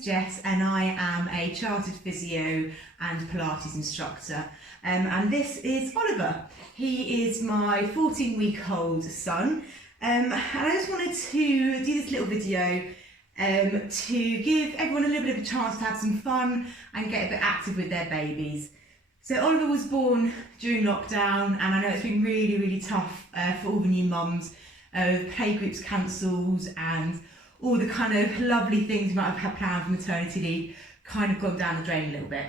is Jess and I am a chartered physio and Pilates instructor, and this is Oliver. He is my 14-week-old son, and I just wanted to do this little video to give everyone a little bit of a chance to have some fun and get a bit active with their babies. So Oliver was born during lockdown, and I know it's been really tough for all the new mums, playgroups cancelled and all the kind of lovely things you might have had planned for maternity leave kind of gone down the drain a little bit.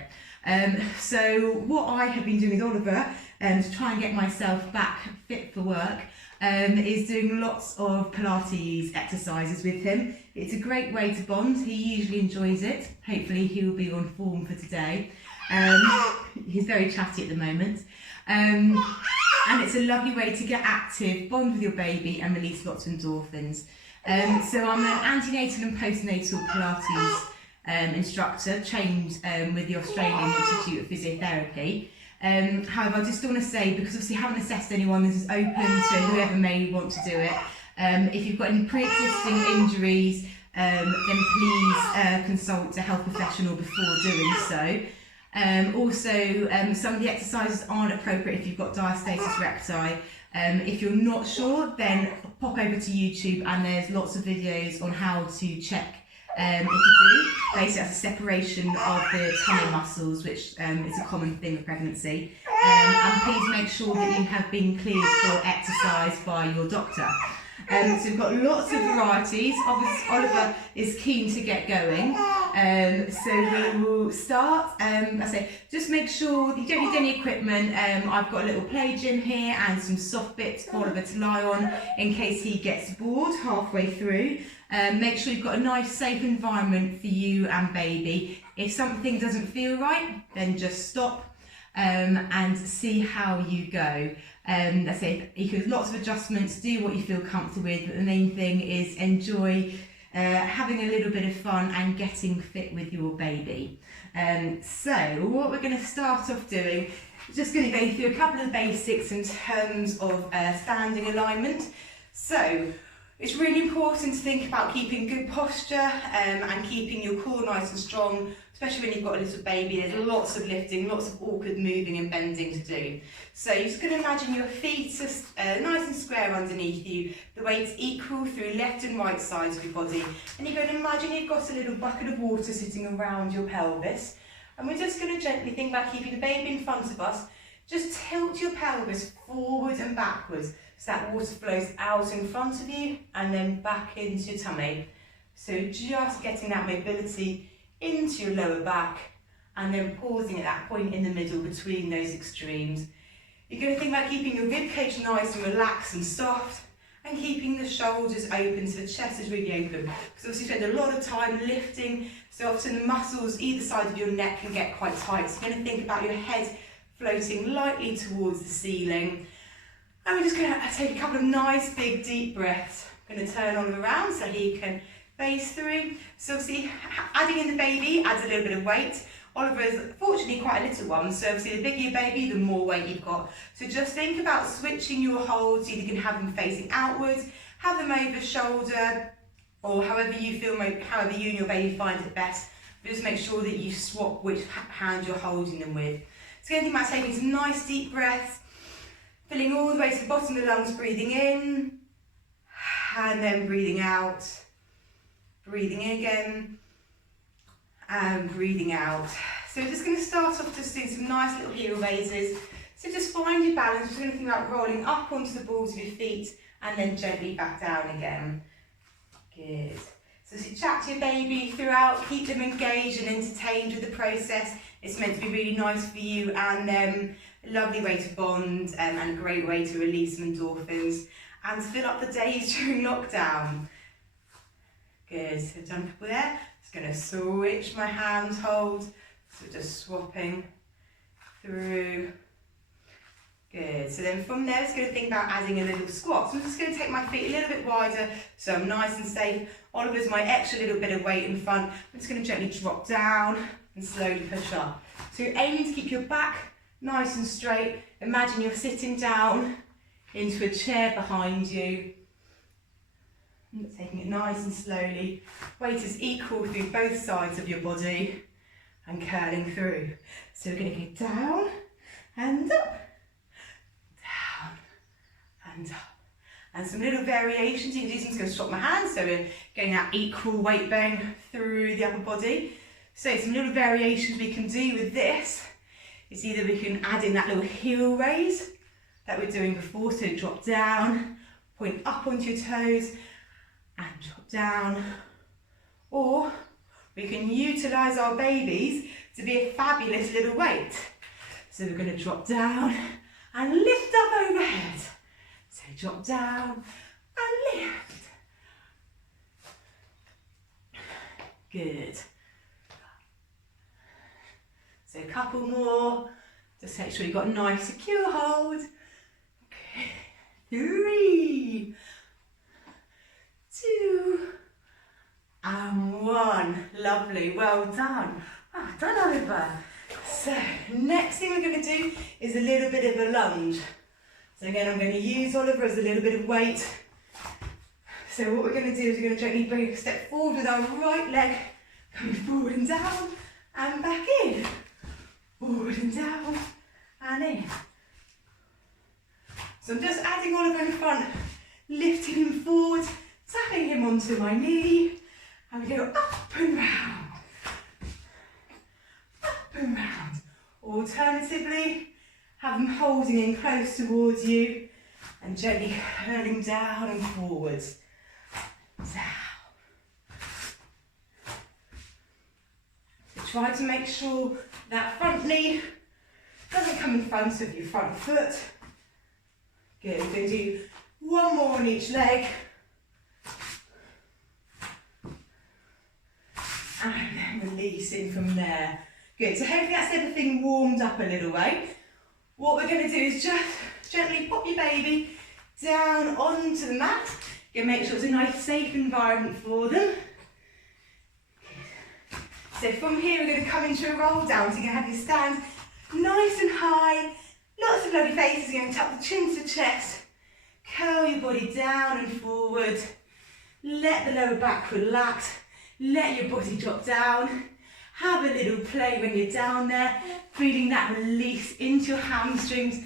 So what I have been doing with Oliver to try and get myself back fit for work is doing lots of Pilates exercises with him. It's a great way to bond. He usually enjoys it. Hopefully he'll be on form for today. He's very chatty at the moment. And it's a lovely way to get active, bond with your baby and release lots of endorphins. So I'm an antenatal and postnatal Pilates instructor, trained with the Australian Institute of Physiotherapy. However, I just want to say, because obviously I haven't assessed anyone, this is open to whoever may want to do it. If you've got any pre-existing injuries, then please consult a health professional before doing so. Also, some of the exercises aren't appropriate if you've got diastasis recti. If you're not sure, then pop over to YouTube and there's lots of videos on how to check if you do. Basically, that's a separation of the tummy muscles, which is a common thing with pregnancy. And please make sure that you have been cleared for exercise by your doctor. So we've got lots of varieties. Obviously, Oliver is keen to get going. So we will start. I say, just make sure that you don't need any equipment. I've got a little play gym here and some soft bits for Oliver to lie on in case he gets bored halfway through. Make sure you've got a nice, safe environment for you and baby. If something doesn't feel right, then just stop and see how you go. I say, you can lots of adjustments, do what you feel comfortable with, but the main thing is enjoy having a little bit of fun and getting fit with your baby. So what we're going to start off doing is just going to go through a couple of the basics in terms of standing alignment. So it's really important to think about keeping good posture and keeping your core nice and strong, especially when you've got a little baby. There's lots of lifting, lots of awkward moving and bending to do. So you're just going to imagine your feet are nice and square underneath you, the weight's equal through left and right sides of your body. And you're going to imagine you've got a little bucket of water sitting around your pelvis. And we're just going to gently think about keeping the baby in front of us. Just tilt your pelvis forward and backwards, so that water flows out in front of you and then back into your tummy. So just getting that mobility into your lower back and then pausing at that point in the middle between those extremes. You're going to think about keeping your ribcage nice and relaxed and soft and keeping the shoulders open so the chest is really open. Because obviously you spend a lot of time lifting, so often the muscles either side of your neck can get quite tight. So you're going to think about your head floating lightly towards the ceiling. And we're just going to take a couple of nice big deep breaths. I'm going to turn Oliver around so he can face through. So obviously adding in the baby adds a little bit of weight. Oliver is fortunately quite a little one, so obviously the bigger your baby, the more weight you've got. So just think about switching your holds. You can have them facing outwards, have them over shoulder, or however you feel, however you and your baby find it best. But just make sure that you swap which hand you're holding them with. So again, think about taking some nice deep breaths, filling all the way to the bottom of the lungs, breathing in, and then breathing out, breathing in again, and breathing out. So we're just going to start off just doing some nice little heel raises. So just find your balance. We're just going to think about rolling up onto the balls of your feet and then gently back down again. Good. So as you chat to your baby throughout, keep them engaged and entertained with the process. It's meant to be really nice for you and them. A lovely way to bond and a great way to release some endorphins and to fill up the days during lockdown. Good, so done a couple there. Just going to switch my hand hold, so just swapping through. Good, so then from there, just going to think about adding a little squat. So I'm just going to take my feet a little bit wider so I'm nice and safe. Oliver's my extra little bit of weight in front. I'm just going to gently drop down and slowly push up. So you're aiming to keep your back nice and straight. Imagine you're sitting down into a chair behind you. Taking it nice and slowly. Weight is equal through both sides of your body and curling through. So we're going to go down and up, down and up. And some little variations. You can do some, I'm just going to swap my hands, so we're getting that equal weight bang through the upper body. So some little variations we can do with this is either we can add in that little heel raise that we're doing before, so drop down, point up onto your toes and drop down, or we can utilise our babies to be a fabulous little weight. So we're going to drop down and lift up overhead. So drop down and lift. Good. So a couple more. Just make sure you've got a nice secure hold. Okay. 3, 2, and 1. Lovely, well done. Well done, Oliver. So next thing we're going to do is a little bit of a lunge. So again, I'm going to use Oliver as a little bit of weight. So what we're going to do is we're going to gently bring a step forward with our right leg, coming forward and down, and back in. Forward and down, and in. So I'm just adding Oliver in front, lifting him forward, tapping him onto my knee, and we go up and round. Up and round. Alternatively, have them holding in close towards you and gently curling down and forwards. Down. So try to make sure that front knee doesn't come in front of your front foot. Good, we're going to do one more on each leg. And then releasing from there. Good, so hopefully that's everything warmed up a little way. What we're going to do is just gently pop your baby down onto the mat. You're going to make sure it's a nice safe environment for them. So from here we're going to come into a roll down. So you're going to have your stand nice and high. Lots of lovely faces. You're going to tuck the chin to the chest. Curl your body down and forward. Let the lower back relax. Let your body drop down. Have a little play when you're down there, feeling that release into your hamstrings,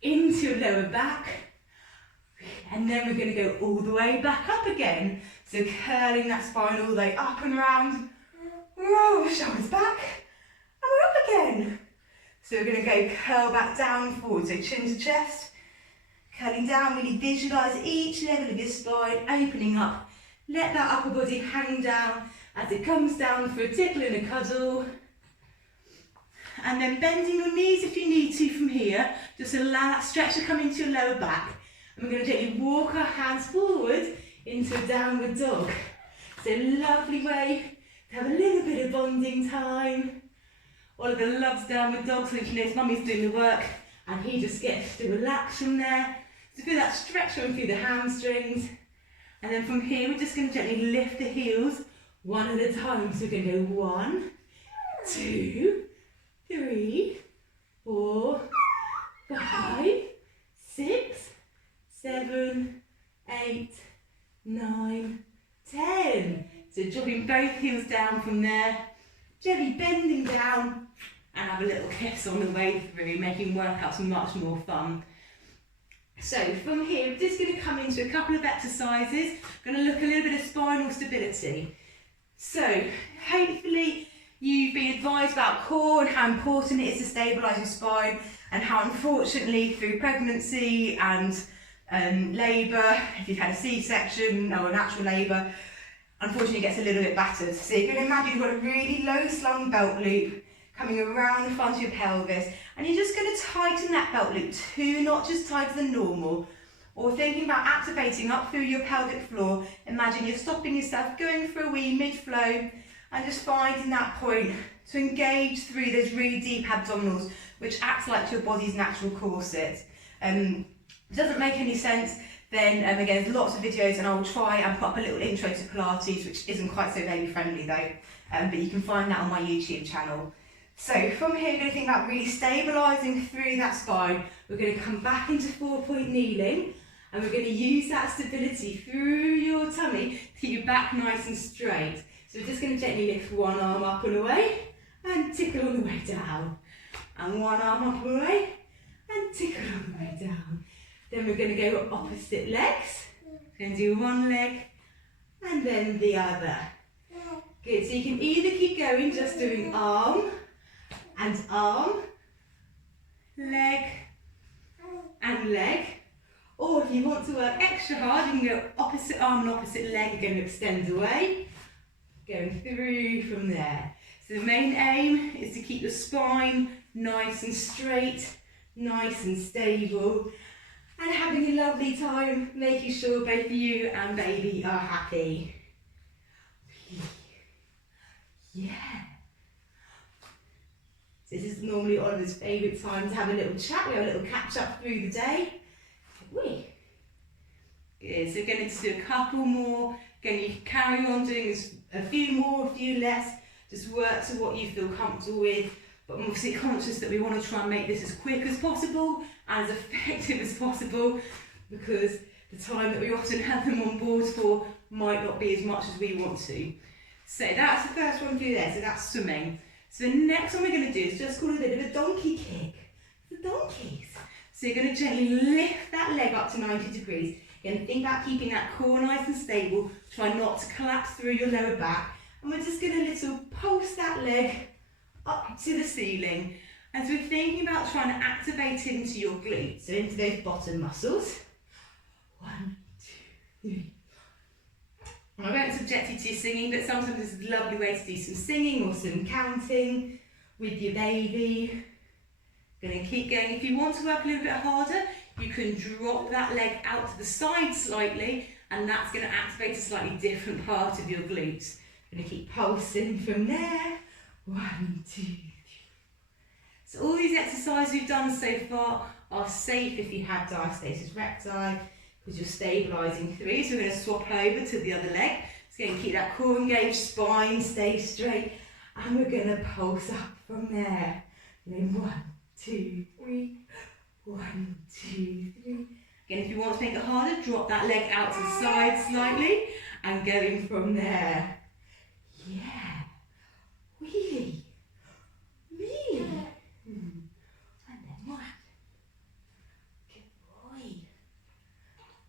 into your lower back. And then we're going to go all the way back up again. So curling that spine all the way up and round. Roll the shoulders back. And we're up again. So we're going to go curl back down and forward. So chin to chest. Curling down, really visualise each level of your spine, opening up. Let that upper body hang down as it comes down for a tickle and a cuddle. And then bending your knees if you need to from here. Just allow that stretch to come into your lower back. And we're going to gently walk our hands forward into a downward dog. So lovely way to have a little bit of bonding time. Oliver loves downward dog, so he knows mummy's doing the work and he just gets to relax from there. So feel that stretch on through the hamstrings. And then from here, we're just going to gently lift the heels one at a time. So we're going to go 1, 2, 3, 4, 5, 6, 7, 8, 9, 10. So dropping both heels down from there, gently bending down, and have a little kiss on the way through, making workouts much more fun. So from here, we're just going to come into a couple of exercises. Going to look a little bit of spinal stability. So hopefully you've been advised about core and how important it is to stabilise your spine, and how unfortunately through pregnancy and labour, if you've had a C-section or a natural labour, unfortunately it gets a little bit battered. So you can imagine you've got a really low slung belt loop coming around the front of your pelvis, and you're just going to tighten that belt loop to not just tighter than normal, or thinking about activating up through your pelvic floor. Imagine you're stopping yourself, going for a wee mid-flow, and just finding that point to engage through those really deep abdominals, which acts like your body's natural corset. If it doesn't make any sense, then again, there's lots of videos, and I'll try and put up a little intro to Pilates, which isn't quite so baby friendly though, but you can find that on my YouTube channel. So from here, we're going to think about really stabilising through that spine. We're going to come back into 4-point kneeling, And we're going to use that stability through your tummy to keep your back nice and straight. So we're just going to gently lift one arm up and away and tickle on the way down. And one arm up and away and tickle on the way down. Then we're going to go opposite legs. We're going to do one leg and then the other. Good, so you can either keep going just doing arm and arm, leg and leg. Or if you want to work extra hard, you can go opposite arm and opposite leg. You're going to extend away, going through from there. So the main aim is to keep your spine nice and straight, nice and stable, and having a lovely time, making sure both you and baby are happy. Yeah. So this is normally Oliver's favourite time to have a little chat. We have a little catch up through the day. Good, so we're going to do a couple more. Again, you can carry on doing a few more, a few less. Just work to what you feel comfortable with. But I'm obviously conscious that we want to try and make this as quick as possible and as effective as possible, because the time that we often have them on board for might not be as much as we want to. So that's the first one for you there, so that's swimming. So the next one we're going to do is just called a bit of a donkey kick. The donkeys. So you're going to gently lift that leg up to 90 degrees. Again, think about keeping that core nice and stable. Try not to collapse through your lower back. And we're just going to little pulse that leg up to the ceiling. As we're thinking about trying to activate into your glutes, so into those bottom muscles. 1, 2, 3. I won't subject you to singing, but sometimes it's a lovely way to do some singing or some counting with your baby. Going to keep going. If you want to work a little bit harder, you can drop that leg out to the side slightly, and that's going to activate a slightly different part of your glutes. Going to keep pulsing from there. 1, 2, 3. So all these exercises we've done so far are safe if you have diastasis recti, because you're stabilising through. So we're going to swap over to the other leg. It's going to keep that core engaged, spine stay straight, and we're going to pulse up from there. And then 1, 2, 3. 1, 2, 3. Again, if you want to make it harder, drop that leg out to the side slightly and going from there. Yeah. Wee. Wee. And then 1. Good boy.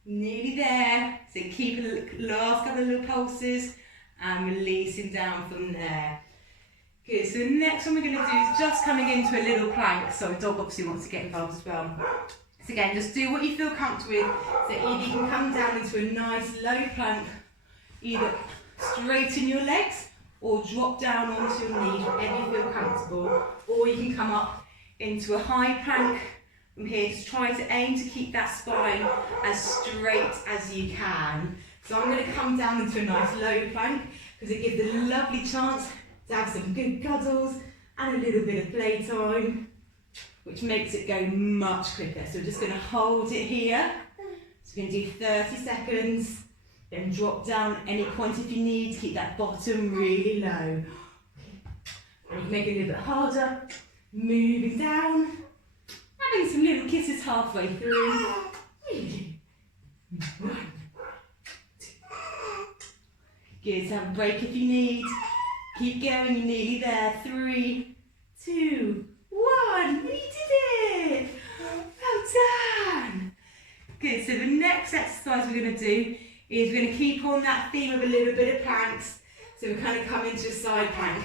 Nearly there. So keep a last couple of little pulses and releasing down from there. Good, so the next one we're going to do is just coming into a little plank. So the dog obviously wants to get involved as well. So again, just do what you feel comfortable with. So either you can come down into a nice low plank, either straighten your legs or drop down onto your knees, wherever you feel comfortable. Or you can come up into a high plank from here. Just try to aim to keep that spine as straight as you can. So I'm going to come down into a nice low plank because it gives a lovely chance to have some good cuddles and a little bit of playtime, which makes it go much quicker. So we're just going to hold it here. So we're going to do 30 seconds, then drop down any point if you need to keep that bottom really low. And you can make it a little bit harder, moving down, having some little kisses halfway through. 1, 2. Good, so have a break if you need. Keep going, you're nearly there. 3, 2, 1. We did it! Well done! Good, so the next exercise we're going to do is we're going to keep on that theme of a little bit of planks. So we're kind of come into a side plank.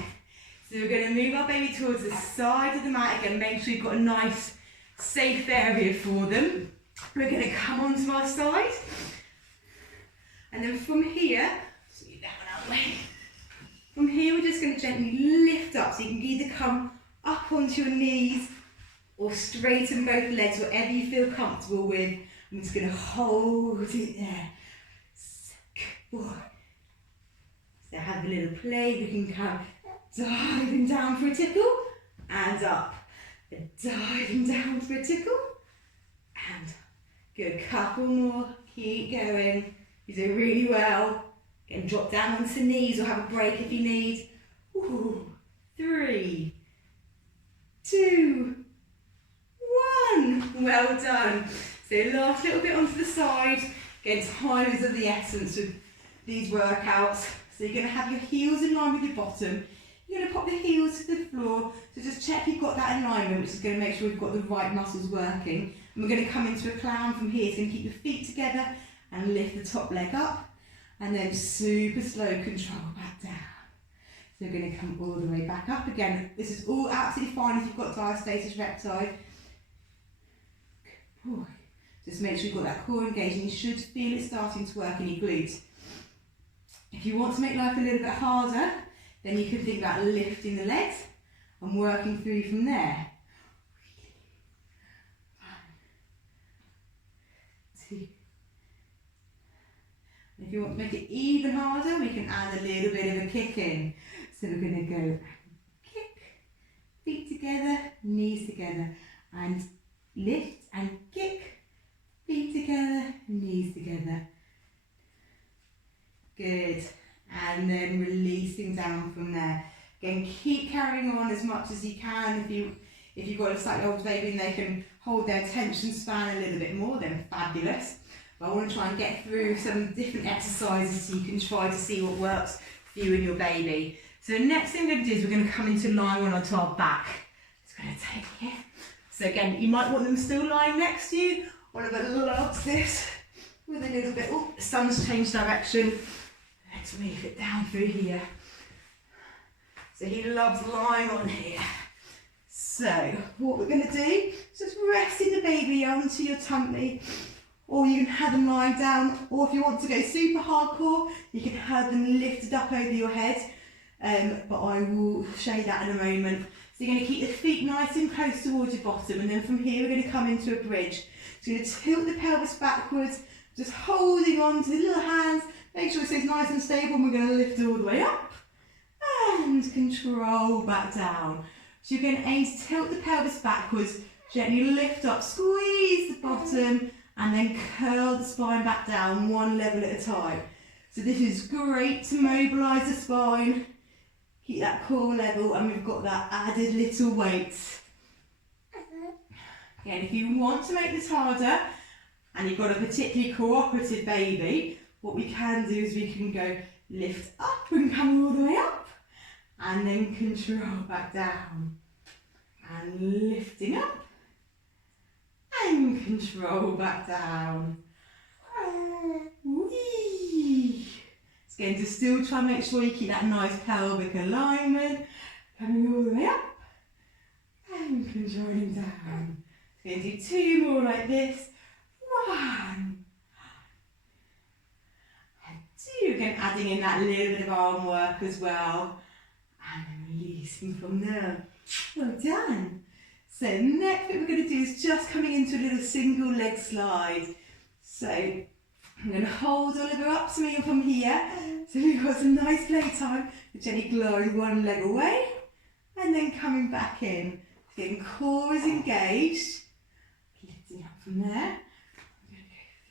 So we're going to move our baby towards the side of the mat again. Make sure you've got a nice, safe area for them. We're going to come onto our side. And then from here, so you that one out of the way. From here, we're just going to gently lift up, so you can either come up onto your knees or straighten both legs, whatever you feel comfortable with. I'm just going to hold it there. So have a little play. We can come diving down for a tickle and up. Diving down for a tickle and good. Couple more. Keep going. You do really well. Again, drop down onto the knees or have a break if you need. 3, 2, 1. Well done. So So last little bit onto the side. Again, time is of the essence with these workouts. So you're going to have your heels in line with your bottom. You're going to pop the heels to the floor. So just check you've got that alignment, which is going to make sure we've got the right muscles working. And we're going to come into a clown from here. So you're going to keep your feet together and lift the top leg up. And then super slow control back down. So you're going to come all the way back up again. This is all absolutely fine if you've got diastasis recti. Good boy. Just make sure you've got that core engaged and you should feel it starting to work in your glutes. If you want to make life a little bit harder, then you can think about lifting the legs and working through from there. 1, 2. If you want to make it even harder, we can add a little bit of a kick in. So we're going to go kick, feet together, knees together, and lift and kick, feet together, knees together. Good. And then releasing down from there. Again, keep carrying on as much as you can. If you've got a slightly older baby and they can hold their attention span a little bit more, then fabulous. But I want to try and get through some different exercises so you can try to see what works for you and your baby. So the next thing we're going to do is we're going to come into lying on onto our back. It's going to take here. So again, you might want them still lying next to you. Oliver loves this with a little bit. Oh, the sun's changed direction. Let's move it down through here. So he loves lying on here. So what we're going to do is just resting the baby onto your tummy, or you can have them lying down, or if you want to go super hardcore, you can have them lifted up over your head. But I will show you that in a moment. So you're going to keep the feet nice and close towards your bottom, and then from here we're going to come into a bridge. So you're going to tilt the pelvis backwards, just holding on to the little hands. Make sure it stays nice and stable, and we're going to lift all the way up and control back down. So you're going to aim to tilt the pelvis backwards, gently lift up, squeeze the bottom, and then curl the spine back down one level at a time. So this is great to mobilise the spine, keep that core level, and we've got that added little weight. Again, if you want to make this harder, and you've got a particularly cooperative baby, what we can do is we can go lift up and come all the way up, and then control back down, and lifting up, and control back down. Whee! It's going to still try and make sure you keep that nice pelvic alignment, coming all the way up, and controlling down. It's going to do 2 more like this. 1 and 2. Again, adding in that little bit of arm work as well, and then releasing from there. Well done. So next thing we're going to do is just coming into a little single leg slide. So I'm going to hold Oliver up to me from here. So we've got some nice playtime. Gently glide one leg away, and then coming back in. Again, core is engaged. Lifting up from there.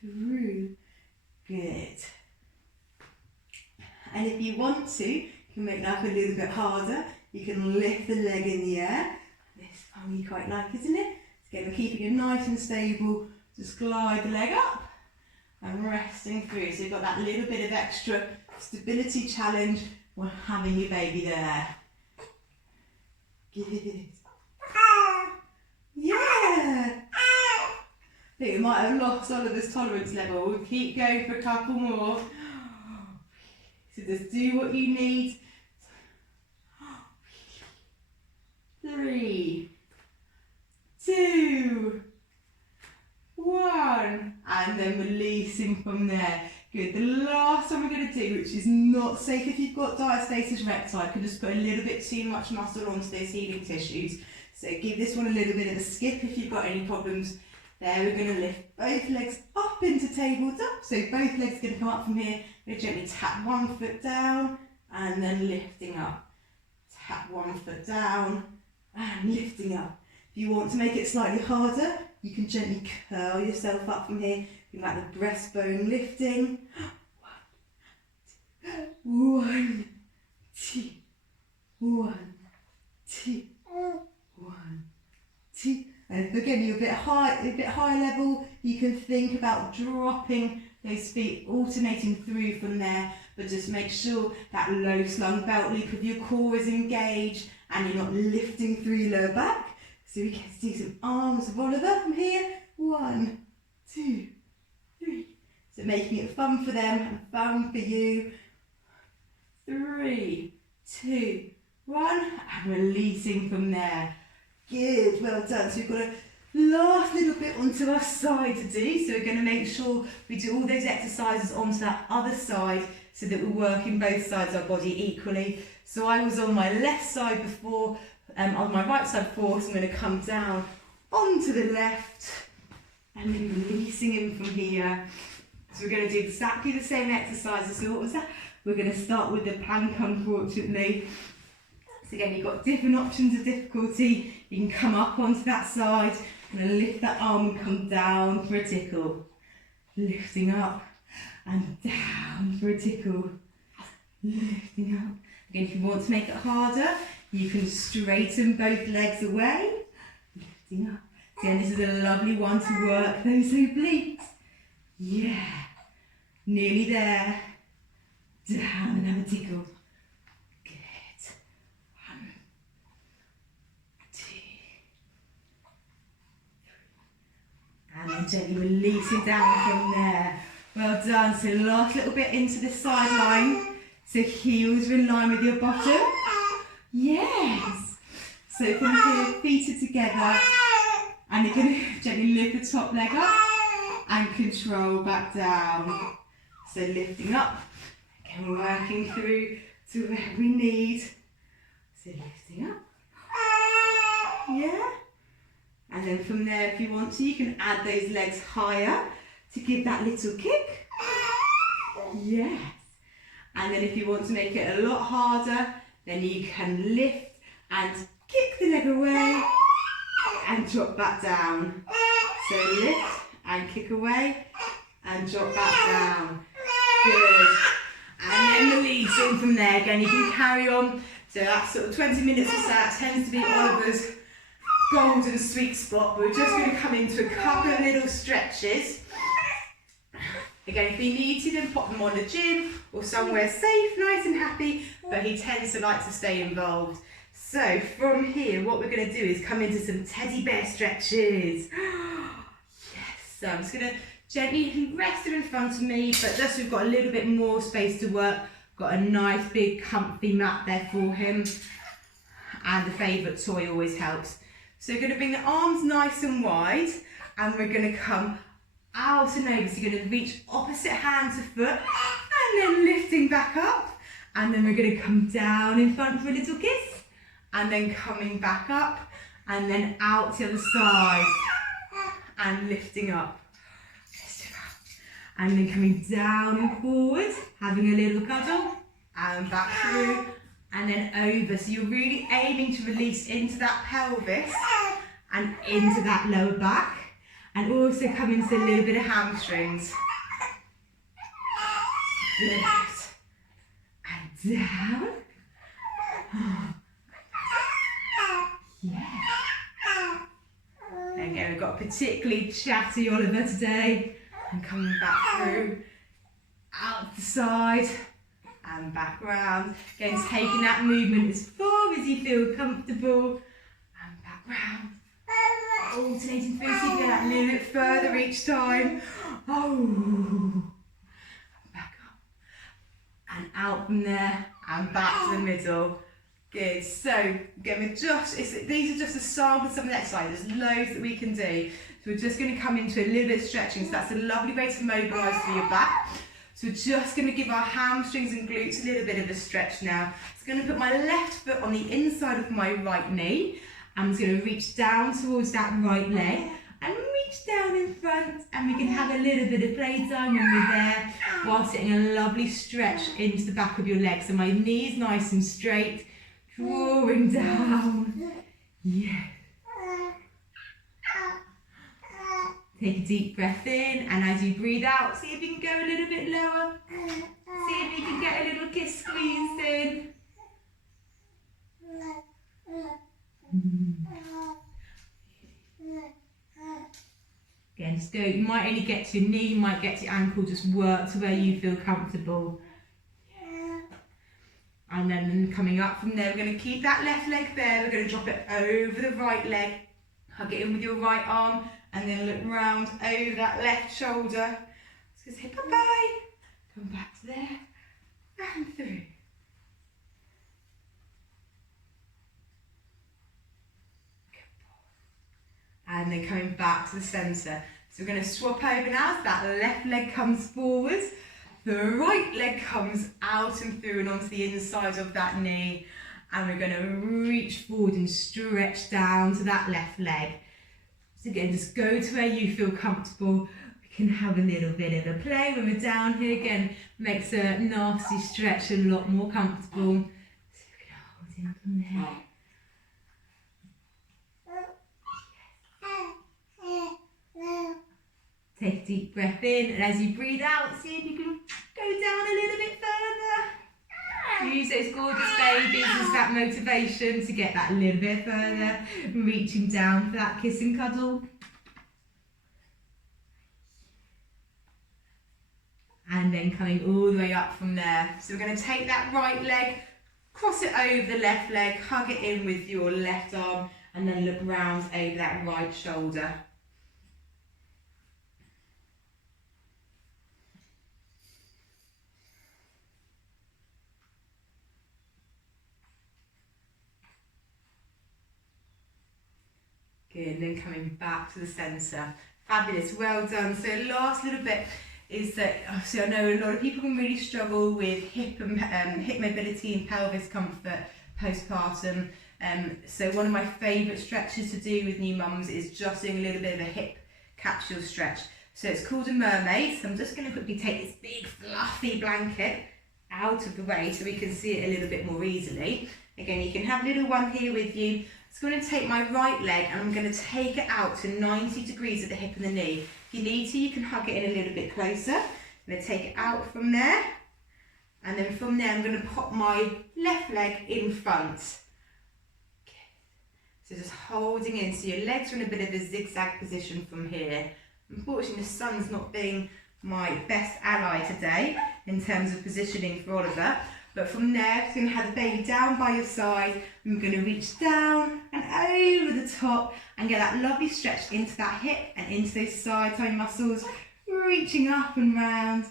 Through. Good. And if you want to, you can make life a little bit harder. You can lift the leg in the air. This one you quite like, isn't it? Again, we're keeping it nice and stable. Just glide the leg up and resting through. So you've got that little bit of extra stability challenge while having your baby there. Good. Yeah. I think we might have lost Oliver's tolerance level. We'll keep going for a couple more. So just do what you need. 3, 2, 1, and then releasing from there. Good. The last one we're going to do, which is not safe if you've got diastasis recti, can just put a little bit too much muscle onto those healing tissues. So give this one a little bit of a skip if you've got any problems. There, we're going to lift both legs up into tabletop. So both legs are going to come up from here. We're going to gently tap one foot down and then lifting up. Tap one foot down and lifting up. If you want to make it slightly harder, you can gently curl yourself up from here. Feel like the breastbone lifting. 1, 2, 1, 2, 1, 2. And if again you're a bit high level, you can think about dropping those feet, alternating through from there, but just make sure that low slung belt loop of your core is engaged and you're not lifting through your lower back. So we can see some arms of Oliver from here. 1, 2, 3. So making it fun for them and fun for you. 3, 2, 1, and releasing from there. Good, well done. So we've got a last little bit onto our side to do. So we're going to make sure we do all those exercises onto that other side so that we're working both sides of our body equally. So I was on my left side before, on my right side before, so I'm going to come down onto the left and then releasing in from here. So we're going to do exactly the same exercises. So what was that? We're going to start with the plank, unfortunately. So again, you've got different options of difficulty. You can come up onto that side and lift that arm and come down for a tickle. Lifting up and down for a tickle. Lifting up. Again, if you want to make it harder, you can straighten both legs away. Lifting up. Again, this is a lovely one to work those obliques. Yeah. Nearly there. Down and have a tickle. Good. 1, 2, 3. And then gently releasing down from there. Well done. So last little bit into the sideline. So heels are in line with your bottom. Yes. So from here, feet are together. And you're going to gently lift the top leg up and control back down. So lifting up. Again, working through to where we need. So lifting up. Yeah. And then from there, if you want to, you can add those legs higher to give that little kick. Yes. And then if you want to make it a lot harder, then you can lift and kick the leg away and drop back down. So lift and kick away and drop back down. Good. And then releasing from there. Again, you can carry on. So that's sort of 20 minutes of that tends to be Oliver's golden sweet spot. But we're just going to come into a couple of little stretches. Again, if you need to, then pop them on the gym or somewhere safe, nice and happy, but he tends to like to stay involved. So from here, what we're going to do is come into some teddy bear stretches. Yes, so I'm just going to gently rest him in front of me, but just so we've got a little bit more space to work. Got a nice big comfy mat there for him. And the favourite toy always helps. So we're going to bring the arms nice and wide, and we're going to come out and over. So you're going to reach opposite hand to foot and then lifting back up, and then we're going to come down in front for a little kiss and then coming back up and then out to the other side and lifting up and then coming down and forward, having a little cuddle and back through and then over. So you're really aiming to release into that pelvis and into that lower back. And also come into a little bit of hamstrings. Lift. And down. Yeah. Again, we've got a particularly chatty Oliver today. And coming back through. Out the side. And back round. Again, taking that movement as far as you feel comfortable. And back round. Alternating through so you get that little bit further each time. Oh, back up and out from there and back to the middle. Good. So again, these are just a sample of some of the exercises. There's loads that we can do. So we're just going to come into a little bit of stretching. So that's a lovely way to mobilise through your back. So we're just going to give our hamstrings and glutes a little bit of a stretch now. So I'm going to put my left foot on the inside of my right knee. I'm just going to reach down towards that right leg and reach down in front, and we can have a little bit of playtime when we're there whilst getting a lovely stretch into the back of your legs. So my knees nice and straight, drawing down. Yeah. Take a deep breath in, and as you breathe out, see if you can go a little bit lower. See if you can get a little kiss squeezed in. Again, just go, you might only get to your knee, you might get to your ankle, just work to where you feel comfortable. And then coming up from there, we're going to keep that left leg there, we're going to drop it over the right leg, hug it in with your right arm, and then look round over that left shoulder. Just say bye-bye, come back to there, and through. And then coming back to the centre. So we're going to swap over now, so that left leg comes forward, the right leg comes out and through and onto the inside of that knee, and we're going to reach forward and stretch down to that left leg. So again, just go to where you feel comfortable. We can have a little bit of a play when we're down here. Again, makes a nasty stretch a lot more comfortable. So we're going to hold in from there. Take a deep breath in, and as you breathe out, see if you can go down a little bit further. Use those gorgeous babies as that motivation to get that little bit further, reaching down for that kiss and cuddle. And then coming all the way up from there. So we're going to take that right leg, cross it over the left leg, hug it in with your left arm, and then look round over that right shoulder. Good, and then coming back to the centre. Fabulous, well done. So last little bit is that, so I know a lot of people can really struggle with hip mobility and pelvis comfort postpartum. So one of my favourite stretches to do with new mums is just doing a little bit of a hip capsule stretch. So it's called a mermaid. So I'm just going to quickly take this big fluffy blanket out of the way so we can see it a little bit more easily. Again, you can have a little one here with you. So I'm going to take my right leg and I'm going to take it out to 90 degrees at the hip and the knee. If you need to, you can hug it in a little bit closer. I'm going to take it out from there. And then from there, I'm going to pop my left leg in front. So just holding in. So your legs are in a bit of a zigzag position from here. Unfortunately, the sun's not being my best ally today in terms of positioning for Oliver. But from there, you're going to have the baby down by your side. And we're going to reach down and over the top and get that lovely stretch into that hip and into those side thigh muscles, reaching up and round.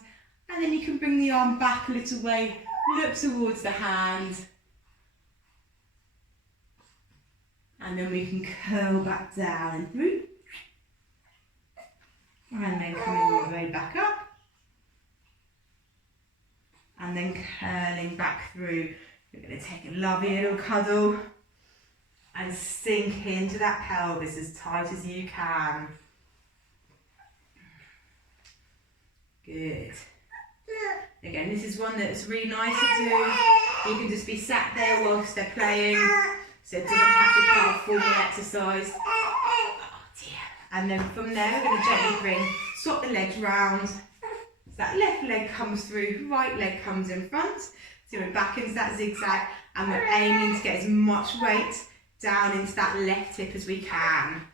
And then you can bring the arm back a little way, look towards the hand. And then we can curl back down and through. And then coming all the way back up. And then curling back through. You're going to take a lovely little cuddle and sink into that pelvis as tight as you can. Good. Again, this is one that's really nice to do. You can just be sat there whilst they're playing, so it doesn't have to be a formal exercise. Oh dear. And then from there, we're going to gently swap the legs round. So that left leg comes through, right leg comes in front. So we're back into that zigzag and we're aiming to get as much weight down into that left hip as we can.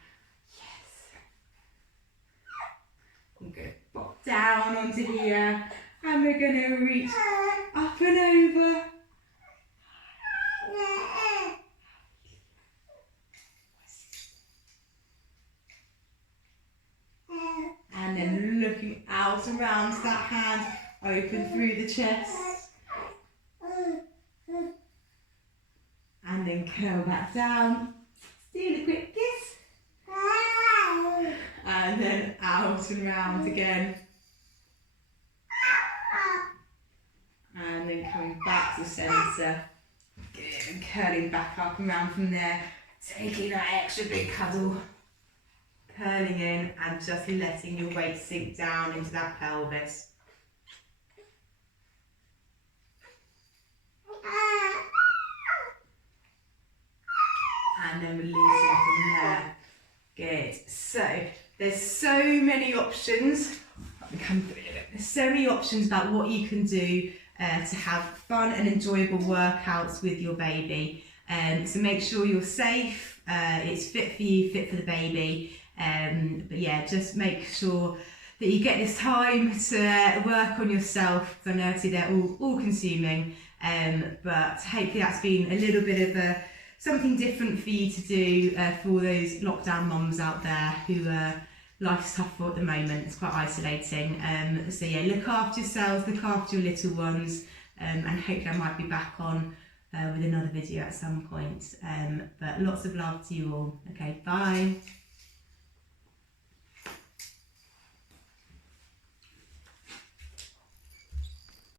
Yes. Good. Pop down onto here and we're going to reach up and over. And then looking out around that hand, open through the chest. And then curl back down, steal a quick kiss. And then out and round again. And then coming back to centre. Good, and curling back up and round from there. Taking that extra big cuddle. Curling in and just letting your weight sink down into that pelvis. And then releasing from there. Good. So there's so many options. There's so many options about what you can do to have fun and enjoyable workouts with your baby. So make sure you're safe. It's fit for you, fit for the baby. But yeah, just make sure that you get this time to work on yourself, because I know obviously they're all consuming, but hopefully that's been a little bit of something different for you to do for all those lockdown mums out there who life's tough for at the moment. It's quite isolating. So yeah, look after yourselves, look after your little ones, and hopefully I might be back on with another video at some point. But lots of love to you all. Okay, bye.